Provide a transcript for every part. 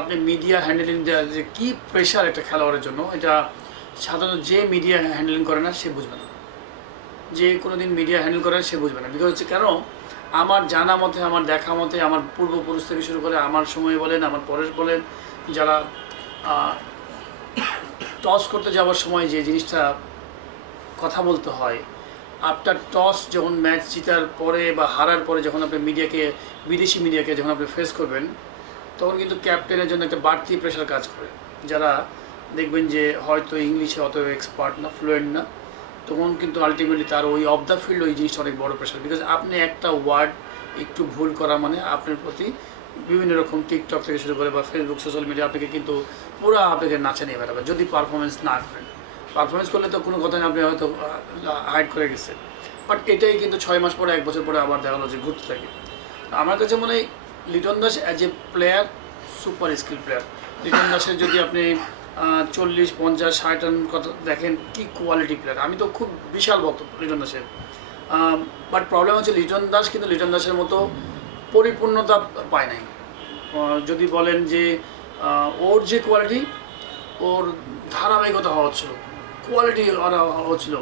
আপনি media handling যে কী pressure একটা খেলোয়াড়ের জন্য, এটা সাধারণত যে মিডিয়া হ্যান্ডেলিং করে না সে বুঝবে না। যে কোনো দিন মিডিয়া হ্যান্ডেল করে সে বুঝবে না। বিকজ হচ্ছে কেন, আমার জানা মতে, আমার দেখা মতে, আমার পূর্বপুরুষ থেকে শুরু করে আমার সময় বলেন, আমার পরেশ বলেন, যারা টস করতে যাওয়ার সময় যে জিনিসটা কথা বলতে হয়, আফটার টস যখন ম্যাচ জিতার পরে বা হারার পরে যখন আপনি মিডিয়াকে, বিদেশি মিডিয়াকে যখন আপনি ফেস করবেন, তখন কিন্তু ক্যাপ্টেনের জন্য একটা বাড়তি প্রেশার কাজ করে। যারা দেখবেন যে হয়তো ইংলিশে অত এক্সপার্ট না, ফ্লুয়েন্ট না, তখন কিন্তু আলটিমেটলি তার ওই অফ দ্য ফিল্ড ওই জিনিসটা অনেক বড় প্রেশার। বিকজ আপনি একটা ওয়ার্ড একটু ভুল করা মানে আপনার প্রতি বিভিন্ন রকম টিকটক থেকে শুরু করে বা ফেসবুক, সোশ্যাল মিডিয়া আপনাকে কিন্তু পুরো আপনাকে নাচে নিয়ে বেড়াবে যদি পারফরমেন্স না করেন। পারফরমেন্স করলে তো কোনো কথা আপনি হয়তো হাইড করে গেছে, বাট এটাই কিন্তু 6 মাস পরে, 1 বছর পরে আবার দেখা গেলো যে ঘুরতে থাকে। আমার কাছে মনে হয় Liton Das as a player super skill player. Liton দাসের যদি আপনি 40, 50, 60 রান কথা দেখেন, কি কোয়ালিটি প্লেয়ার। আমি তো খুব বিশাল ভক্ত লিটন দাসের। বাট প্রবলেম হচ্ছে লিটন দাস কিন্তু লিটন দাসের মতো পরিপূর্ণতা পায় নাই। যদি বলেন যে ওর যে কোয়ালিটি, ওর ধারাবাহিকতা হওয়া ছিল, কোয়ালিটি হচ্ছিল,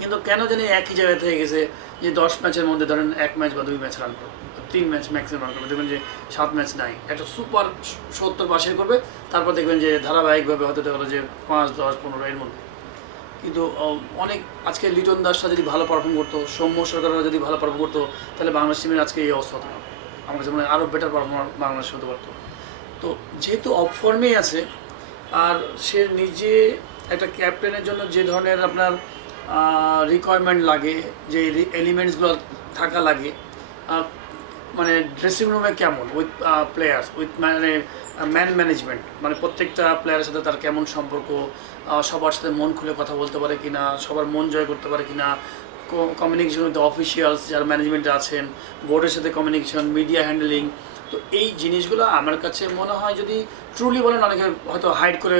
কিন্তু কেন জানি একই জায়গায় থেকে গেছে যে 10 ম্যাচের মধ্যে ধরেন 1 ম্যাচ বা 2 ম্যাচ রান করবে, 3 ম্যাচ ম্যাক্সিমাম রান করবে, দেখবেন যে 7 ম্যাচ নাই, একটা সুপার 70 পাশের করবে, তারপর দেখবেন যে ধারাবাহিকভাবে হতে দেখা গেলো যে 5, 10, 15 এর মধ্যে। কিন্তু অনেক আজকে লিটন দাসরা যদি ভালো পারফর্ম করতো, সৌম্য সরকাররা যদি ভালো পারফর্ম করতো, তাহলে বাংলাদেশ টিমের আজকে এই অবস্থা হতো না। আমার কাছে মনে হয় আরও বেটার পারফর্মার বাংলাদেশ হতে পারতো। তো যেহেতু অফ ফর্মেই আছে, আর সে নিজে একটা ক্যাপ্টেনের জন্য যে ধরনের আপনার রিকোয়ারমেন্ট লাগে, যে এলিমেন্টসগুলো থাকা লাগে, মানে ড্রেসিং রুমে কেমন উইথ প্লেয়ার্স, উইথ মানে ম্যান ম্যানেজমেন্ট, মানে প্রত্যেকটা প্লেয়ারের সাথে তার কেমন সম্পর্ক, সবার সাথে মন খুলে কথা বলতে পারে কি না, সবার মন জয় করতে পারে কি না, কমিউনিকেশন উইথ অফিসিয়ালস যারা ম্যানেজমেন্টে আছেন, বোর্ডের সাথে কমিউনিকেশন, মিডিয়া হ্যান্ডেলিং। তো এই জিনিসগুলো আমার কাছে মনে হয় যদি ট্রুলি বলেন, অনেকে হয়তো হাইড করে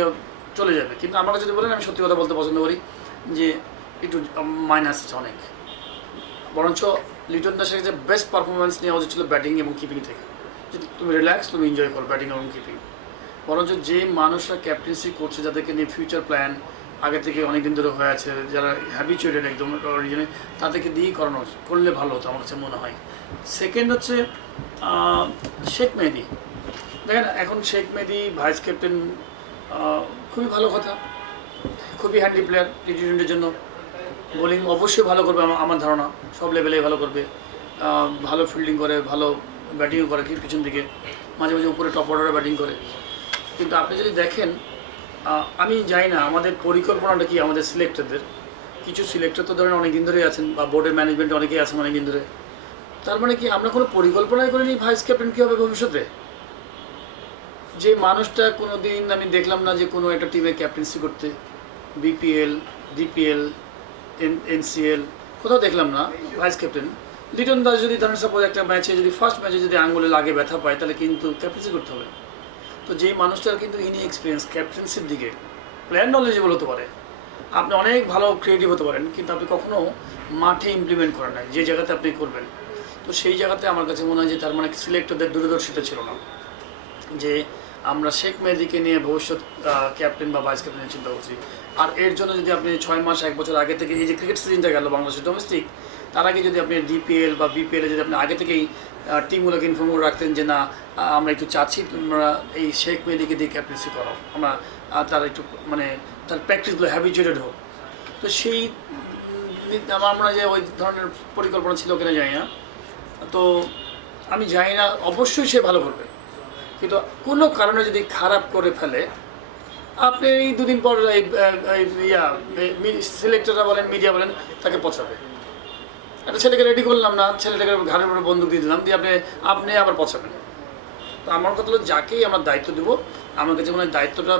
চলে যাবে, কিন্তু আমার কাছে যদি বলেন, আমি সত্যি কথা বলতে পছন্দ করি যে একটু মাইনাস আছে অনেক। বরঞ্চ লিটন দাসের যে বেস্ট পারফরমেন্স নেওয়া উচিত ছিল ব্যাটিং এবং কিপিং থেকে। যদি তুমি রিল্যাক্স, তুমি এনজয় করো ব্যাটিং এবং কিপিং। বরঞ্চ যে মানুষরা ক্যাপ্টেন্সি করছে, যাদেরকে নিয়ে ফিউচার প্ল্যান আগে থেকে অনেক দিন ধরে হয়ে আছে, যারা হ্যাবিচুয়েটেড একদম অরিজিনে, তাদেরকে দিয়েই করানো করলে ভালো হতো আমার কাছে মনে হয়। সেকেন্ড হচ্ছে শেখ মেহেদী। দেখেন এখন শেখ মেহেদী ভাইস ক্যাপ্টেন, খুবই ভালো কথা, খুবই হ্যান্ডি প্লেয়ার টি-20-র জন্য। বোলিং অবশ্যই ভালো করবে আমার ধারণা, সব লেভেলেই ভালো করবে, ভালো ফিল্ডিং করে, ভালো ব্যাটিংও করে, পিছন দিকে মাঝে মাঝে উপরে টপ অর্ডারে ব্যাটিং করে। কিন্তু আপনি যদি দেখেন, আমি জানি না আমাদের পরিকল্পনাটা কি, আমাদের সিলেক্টরদের, কিছু সিলেক্টর তো ধরেন অনেক দিন ধরেই আছেন, বা বোর্ডের ম্যানেজমেন্টে অনেকেই আছেন অনেক দিন ধরে। তার মানে কি আমরা কোনো পরিকল্পনাই করিনি ভাইস ক্যাপ্টেন কী হবে ভবিষ্যতে? যে মানুষটা কোনো দিন আমি দেখলাম না যে কোনো একটা টিমে ক্যাপ্টেন্সি করতে, বিপিএল, ডিপিএল, এনসিএল, কোথাও দেখলাম না ভাইস ক্যাপ্টেন। লিটন দাস যদি ধরেন সাপোজ একটা ম্যাচে যদি ফার্স্ট ম্যাচে যদি আঙুলে লাগে, ব্যথা পায়, তাহলে কিন্তু ক্যাপ্টেন্সি করতে হবে। তো যেই মানুষটার কিন্তু ইনি এক্সপিরিয়েন্স ক্যাপ্টেন্সির দিকে, প্লেয়ার নলেজেবল হতে পারে, আপনি অনেক ভালো ক্রিয়েটিভ হতে পারেন, কিন্তু আপনি কখনও মাঠে ইমপ্লিমেন্ট করেন না যে জায়গাতে আপনি করবেন। তো সেই জায়গাতে আমার কাছে মনে হয় যে তার মানে সিলেক্টরদের দূরদর্শিতা ছিল না যে আমরা শেখ মেহেদীকে নিয়ে ভবিষ্যৎ ক্যাপ্টেন বা ভাইস ক্যাপ্টেনের চিন্তা করছি। আর এর জন্য যদি আপনি 6 মাস 1 বছর আগে থেকে, এই যে ক্রিকেট সিজনটা গেল বাংলাদেশের ডোমেস্টিক, তার আগে যদি আপনি ডিপিএল বা বিপিএলে যদি আপনি আগে থেকেই টিমগুলোকে ইনফর্ম করে রাখতেন যে না, আমরা একটু চাচ্ছি তোমরা এই শেখ মেহেদীকে দিয়ে ক্যাপ্টেন্সি করাও, আমরা তার একটু মানে তার প্র্যাকটিসগুলো হ্যাবিচুয়েটেড হোক। তো সেই আমার মনে হয় যে ওই ধরনের পরিকল্পনা ছিল কিনা জানি না। তো আমি জানি না, অবশ্যই সে ভালো করবে, কিন্তু কোনো কারণে যদি খারাপ করে ফেলে, আপনি এই 2 দিন পর সিলেক্টররা বলেন, মিডিয়া বলেন, তাকে পচাবে। একটা ছেলেকে রেডি করলাম না, ছেলেটাকে ঘাড়ের উপরে বন্দুক দিয়ে দিলাম, দিয়ে আপনি আবার পচাবেন। তো আমার কথা হলো, যাকেই আমরা দায়িত্ব দেবো, আমার কাছে মনে হয় দায়িত্বটা